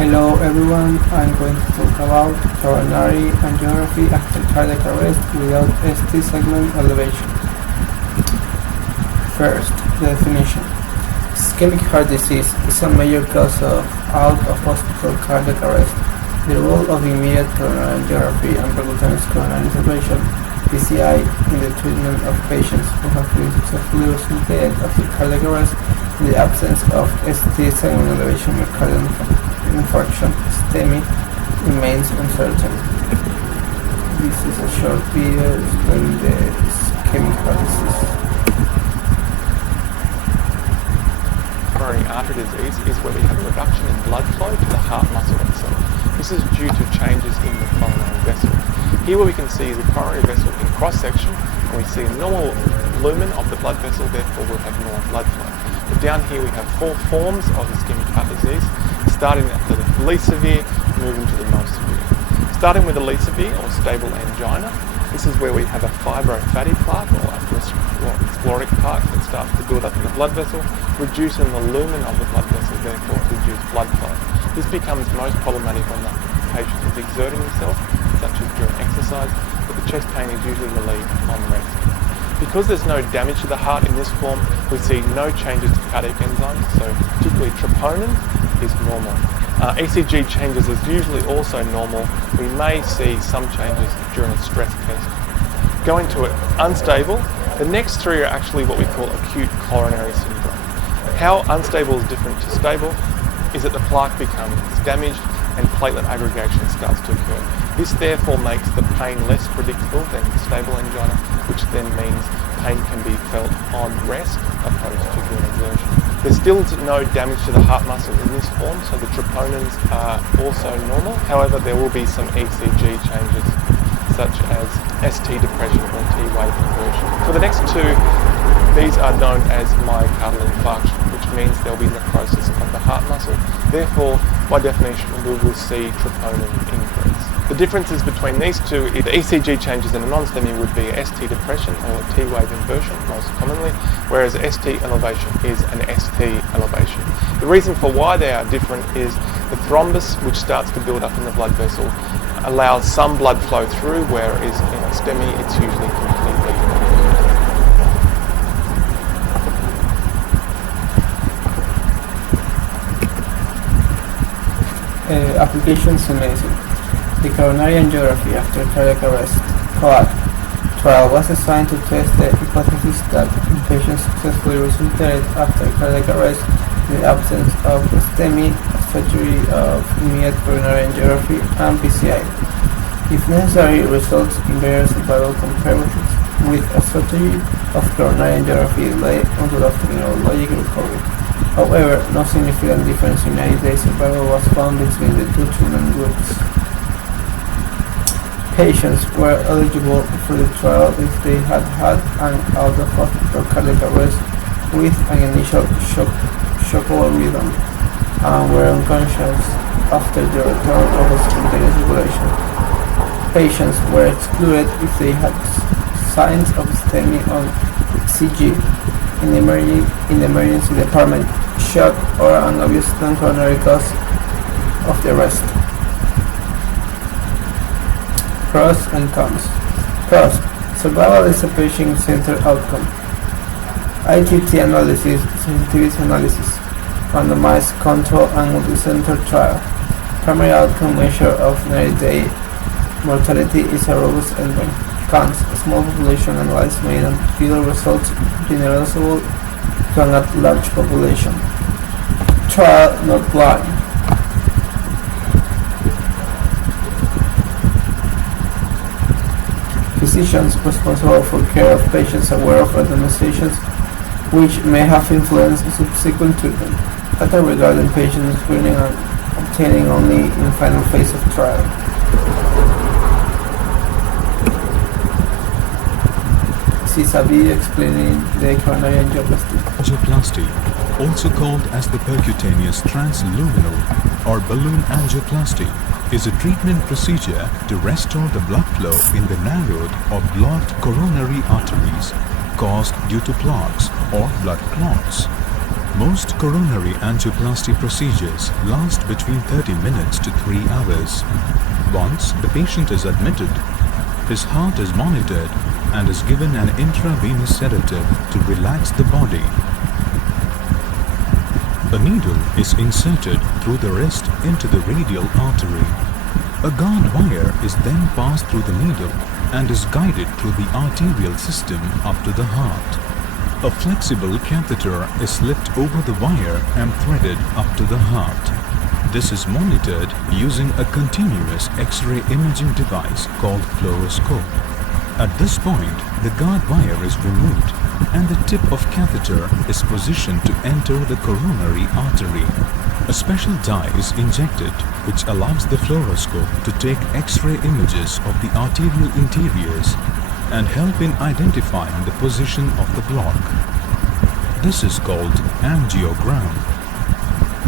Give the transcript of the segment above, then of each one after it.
Hello everyone, I'm going to talk about coronary angiography after cardiac arrest without ST segment elevation. First, the definition. Ischemic heart disease is a major cause of out-of-hospital cardiac arrest. The role of immediate coronary angiography and percutaneous coronary intervention (PCI) in the treatment of patients who have been successfully resuscitated after cardiac arrest in the absence of ST segment elevation myocardial infarction (STEMI) remains uncertain. This is a short video explaining the ischemic heart disease. Coronary artery disease is where we have a reduction in blood flow to the heart muscle itself. This is due to changes in the coronary vessel. Here what we can see is a coronary vessel in cross-section, and we see a normal lumen of the blood vessel, therefore we'll have normal blood flow. But down here we have four forms of ischemic heart disease, starting at the least severe, moving to the most severe. Starting with the least severe or stable angina, this is where we have a fibrofatty plaque or atherosclerotic plaque that starts to build up in the blood vessel, reducing the lumen of the blood vessel, therefore reduced blood flow. This becomes most problematic when the patient is exerting himself, such as during exercise, but the chest pain is usually relieved on rest. Because there's no damage to the heart in this form, we see no changes to cardiac enzymes, so particularly troponin is normal. ECG changes is usually also normal. We may see some changes during a stress test. Going to it unstable, the next three are actually what we call acute coronary syndrome. How unstable is different to stable is that the plaque becomes damaged and platelet aggregation starts to occur. This therefore makes the pain less predictable than stable angina, which then means pain can be felt on rest opposed to during exertion. There's still no damage to the heart muscle in this form, so the troponins are also normal. However, there will be some ECG changes, such as ST depression or T-wave inversion. For the next two, these are known as myocardial infarction, which means there will be necrosis of the heart muscle. Therefore, by definition, we will see troponin increase. The differences between these two is the ECG changes in a non-STEMI would be a ST depression or a T-wave inversion most commonly, whereas ST elevation is an ST elevation. The reason for why they are different is the thrombus, which starts to build up in the blood vessel, allows some blood flow through, whereas in a STEMI it's usually completely applications in medicine. The coronary angiography after cardiac arrest (COAC) trial was designed to test the hypothesis that patients successfully resuscitated after cardiac arrest in the absence of STEMI, a strategy of immediate coronary angiography, and PCI. If necessary, results in better survival compared with a strategy of coronary angiography delay until after neurologic recovery. However, no significant difference in 90-day survival was found between the two treatment groups. Patients were eligible for the trial if they had had an out-of-hospital cardiac arrest with an initial shockable rhythm and were unconscious after the return of spontaneous circulation. Patients were excluded if they had signs of STEMI on CG in the emergency department, shock, or an obvious non-coronary cause of the arrest. Pros and cons. Pros. Survival is a patient-centered outcome. ITT analysis, sensitivity analysis, randomized control and multi-center trial. Primary outcome measure of 90-day mortality is a robust endpoint. Cons. A small population analysis may not yield results generalizable to an at-large population. Trial not blind. Physicians responsible for care of patients aware of randomizations which may have influenced subsequent treatment. Data regarding patient screening and obtaining only in final phase of trial. This is a video explaining the coronary angioplasty. Angioplasty, also called as the percutaneous transluminal or balloon angioplasty, is a treatment procedure to restore the blood flow in the narrowed or blocked coronary arteries caused due to plaques or blood clots. Most coronary angioplasty procedures last between 30 minutes to 3 hours. Once the patient is admitted, his heart is monitored and is given an intravenous sedative to relax the body. A needle is inserted through the wrist into the radial artery. A guard wire is then passed through the needle and is guided through the arterial system up to the heart. A flexible catheter is slipped over the wire and threaded up to the heart. This is monitored using a continuous X-ray imaging device called fluoroscope. At this point, the guard wire is removed and the tip of catheter is positioned to enter the coronary artery. A special dye is injected which allows the fluoroscope to take X-ray images of the arterial interiors and help in identifying the position of the block. This is called angiogram.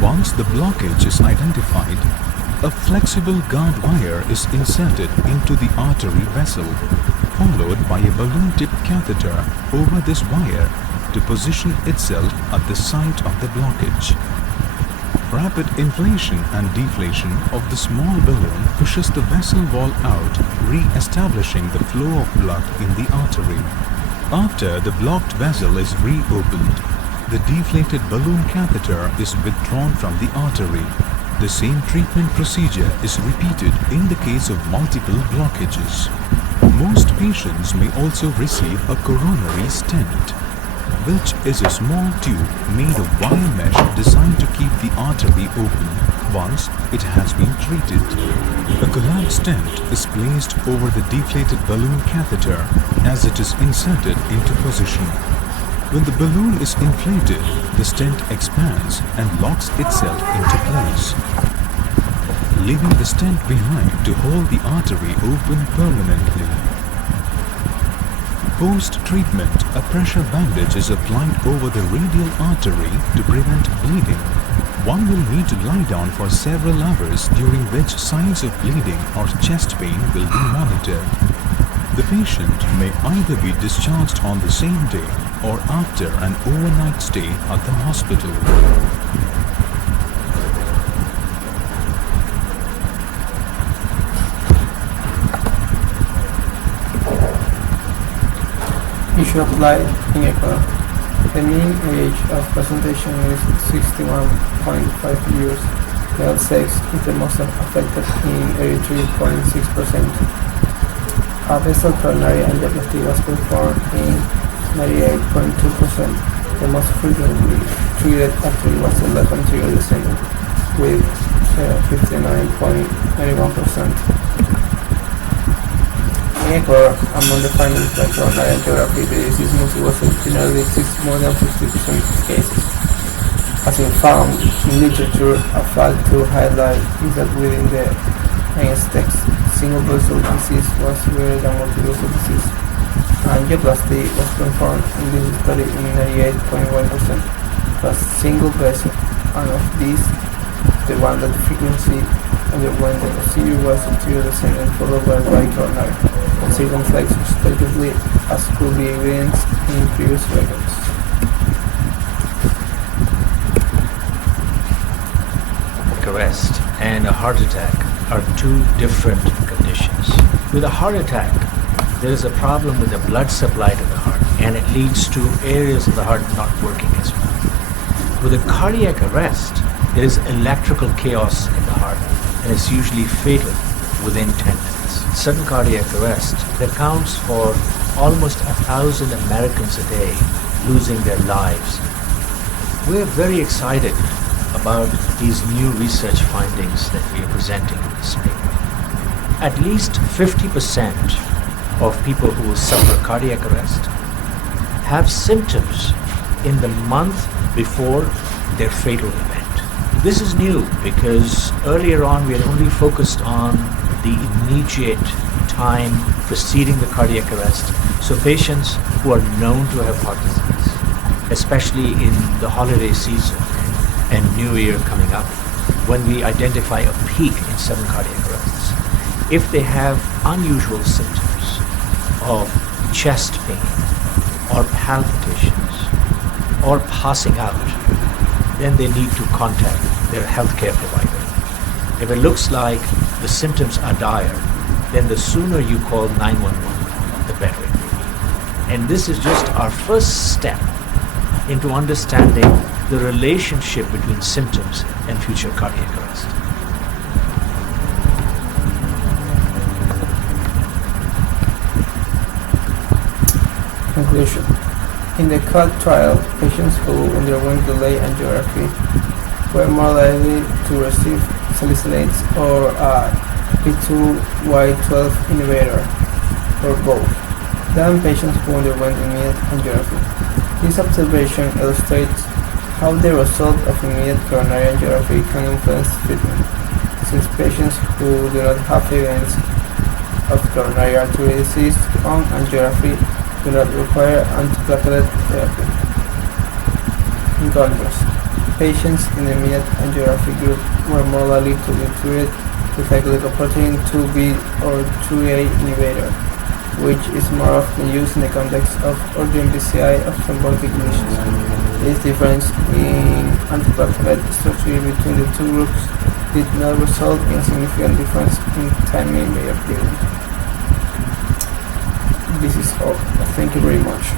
Once the blockage is identified, a flexible guard wire is inserted into the artery vessel, followed by a balloon-tip catheter over this wire to position itself at the site of the blockage. Rapid inflation and deflation of the small balloon pushes the vessel wall out, re-establishing the flow of blood in the artery. After the blocked vessel is reopened, the deflated balloon catheter is withdrawn from the artery. The same treatment procedure is repeated in the case of multiple blockages. Most patients may also receive a coronary stent, which is a small tube made of wire mesh designed to keep the artery open once it has been treated. A collapsed stent is placed over the deflated balloon catheter as it is inserted into position. When the balloon is inflated, the stent expands and locks itself into place, leaving the stent behind to hold the artery open permanently. Post-treatment, a pressure bandage is applied over the radial artery to prevent bleeding. One will need to lie down for several hours, during which signs of bleeding or chest pain will be monitored. The patient may either be discharged on the same day or after an overnight stay at the hospital. You should apply Medico. The mean age of presentation is 61.5 years. Male sex is the most affected in 83.6%. A vessel coronary angioplasty was performed in 98.2%. The most frequently treated artery was the left anterior descent with 59.91%. However, among the findings by coronary angiography, the disease was in nearly more than 50% of cases. As in found in literature, a fact to highlight is that within the anesthetics, single vessel disease was greater than multi-vessel disease. Angioplasty was performed in this study in 98.1%, plus single vessel, and of these, the one that frequency underwent the procedure was anterior descendant followed by right coronary, and circumflex respectively, as could be evidenced in previous records. Arrest and a heart attack are two different conditions. With a heart attack, there is a problem with the blood supply to the heart, and it leads to areas of the heart not working as well. With a cardiac arrest, there is electrical chaos in the heart, and it's usually fatal within 10 minutes. Sudden cardiac arrest accounts for almost 1,000 Americans a day losing their lives. We're very excited about these new research findings that we are presenting in this paper. At least 50% of people who will suffer cardiac arrest have symptoms in the month before their fatal event. This is new because earlier on we had only focused on the immediate time preceding the cardiac arrest. So patients who are known to have heart disease, especially in the holiday season and New Year coming up, when we identify a peak in sudden cardiac arrests. If they have unusual symptoms of chest pain or palpitations or passing out then they need to contact their healthcare provider. If it looks like the symptoms are dire, then the sooner you call 911, the better it will be. And this is just our first step into understanding the relationship between symptoms and future cardiac arrest. Conclusion. In the COD trial, patients who underwent delayed angiography were more likely to receive salicylates or a P2Y12 inhibitor, or both, than patients who underwent immediate angiography. This observation illustrates how the result of immediate coronary angiography can influence treatment, since patients who do not have evidence of coronary artery disease on angiography do not require antiplatelet therapy. In contrast, patients in the immediate angiography group were more likely to be treated with a glycoprotein 2B or 2A inhibitor, which is more often used in the context of urgent PCI of thrombotic lesions. This difference in antiplatelet strategy between the two groups did not result in a significant difference in timing of bleeding. This is all. Thank you very much.